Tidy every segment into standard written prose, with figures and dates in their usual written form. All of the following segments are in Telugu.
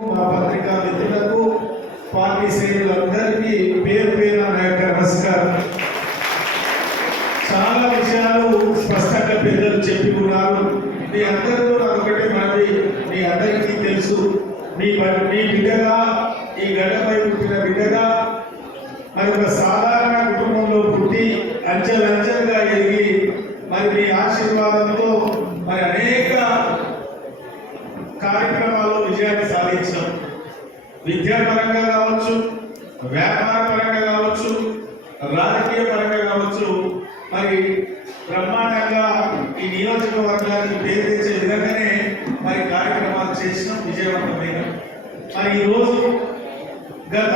మా పత్రికా మిత్రులకు పార్టీ శ్రేణులందరికీ పేరు పేరు నా యొక్క నమస్కారం. చాలా విషయాలు స్పష్టంగా పెద్దలు చెప్పి ఉన్నారు. మీ అందరితో నాకు ఒకటే మనవి, మీ అందరికీ తెలుసు, మీ బిడ్డగా, ఈ గడ్డపై పుట్టిన బిడ్డగా మరి ఒక సాధారణ కుటుంబంలో పుట్టి అంచెలంచెలుగా ఎదిగి మరి మీ ఆశీర్వాదంతో మరి అనేక కార్యక్రమాల్లో విజయాన్ని సాధించాం. విద్యాపరంగా కావచ్చు, వ్యాపార పరంగా కావచ్చు, రాజకీయ పరంగా కావచ్చు, మరి బ్రహ్మాండంగా ఈ నియోజకవర్గానికి పేరు తెచ్చే విధంగానే మరి కార్యక్రమాలు చేసినాం, విజయవంతమైన. మరి ఈరోజు గత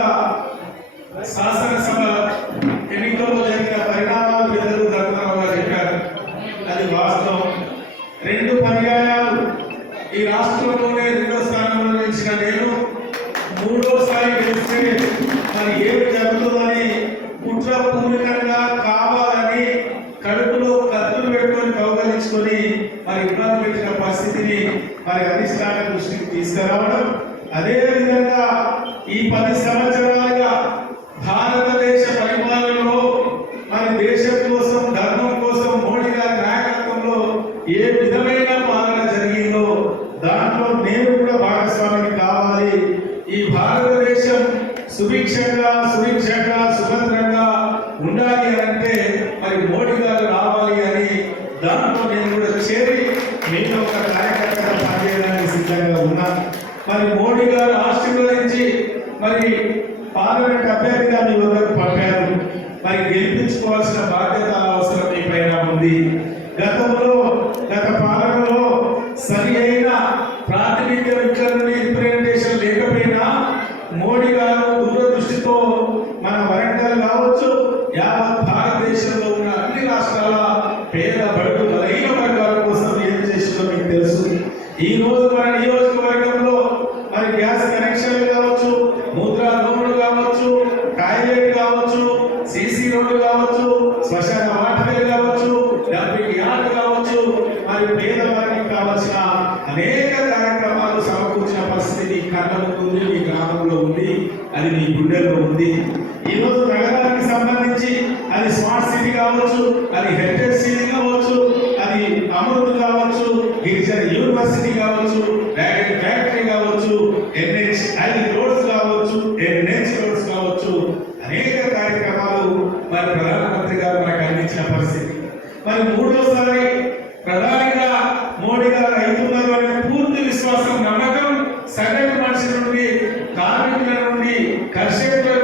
శాసనసభ ఎన్నికల్లో జరిగిన పరిణామాలు పెద్దలు ధర్మరావు గారు చెప్పారు. అది వాస్తవం. 2 పర్యాయాలు ఈ రాష్ట్రంలోనే 2వ స్థానంలో నిలిచిన నేను 3వసారి గెలిస్తే మరి ఏమి జరుగుతుందని కుట్రపూరితంగా కావాలని కడుపులో కత్తులు పెట్టుకొని కౌగలించుకొని మరి ఇబ్బంది పెట్టిన పరిస్థితిని మరి అధిష్టాన దృష్టికి తీసుకురావడం, అదేవిధంగా ఈ 10 సంవత్సరాలుగా భారతదేశ పరిపాలనలో మరి దేశం కోసం, ధర్మం కోసం మోడీ గారి నాయకత్వంలో ఏ విధమైన పాలన జరిగిందో దాంట్లో నేను కూడా భాగస్వామిని కావాలి. ఈ భారతదేశం సుభిక్షంగా సుభద్రంగా ఉండాలి అంటే మరి మోడీ గారు రావాలి అని దాంట్లో నేను కూడా చేరి నేను ఒక కార్యకర్తగా పనిచేయడానికి సిద్ధంగా ఉన్నా. మరి మోడీ గారు ఆశీర్వదించి మరి పార్లమెంట్ అభ్యర్థిగా మీ వద్దకు పంపారు. మరి గెలిపించుకోవాల్సిన బాధ్యత, అవసరం మీ పైన ఉంది. గత పాలనలో సరి అయిన ప్రాతినిధ్యం ఇక్కడ నుండి రిప్రజెంటేషన్ లేకపోయినా మోడీ గారు దూరదృష్టితో మన వరంగల్ కావచ్చు, యావత్ భారతదేశంలో ఉన్న అన్ని రాష్ట్రాల పేద బడుగు బలహీన వర్గాల కోసం ఏం చేసిందో మీకు తెలుసు. ఈ రోజు మన నియోజకవర్గంలో మరి గ్యాస్ కనెక్షన్లు కావచ్చు, ముద్రా లోన్లు కావచ్చు, టాయిలెట్ కావచ్చు, సీసీ రోడ్లు కావచ్చు, శ్మశాన వాటికలు కావచ్చు, డంపింగ్ యార్డ్ కావచ్చు, మరి పేదవారికి కావాల్సిన అనేక కార్యక్రమాలు సమకూర్చిన పరిస్థితి మీ కళ్ళ ముందు ఉంది, మీ గ్రామంలో ఉంది, అది మీ గుండెల్లో ఉంది. ఈరోజు నగరానికి సంబంధించి అది స్మార్ట్ సిటీ కావచ్చు, అది హెరిటేజ్ సిటీ కావచ్చు, అది అమృత్ కావచ్చు, గిరిజన యూనివర్సిటీ కావచ్చు, డ్రాగన్ ఫ్యాక్టరీ కావచ్చు, NHI రోడ్స్ కావచ్చు, NH రోడ్స్ కావచ్చు, అనేక కార్యక్రమాలు మరి ప్రధానమంత్రి గారు మనకు అందించిన పరిస్థితి. మరి 3వసారి ప్రధానిగా మోడీ గారు అవుతున్నారు అనే పూర్తి విశ్వాసం, నమ్మకం సగటు మనిషి నుండి, కార్మికుల నుండి, కర్షకుల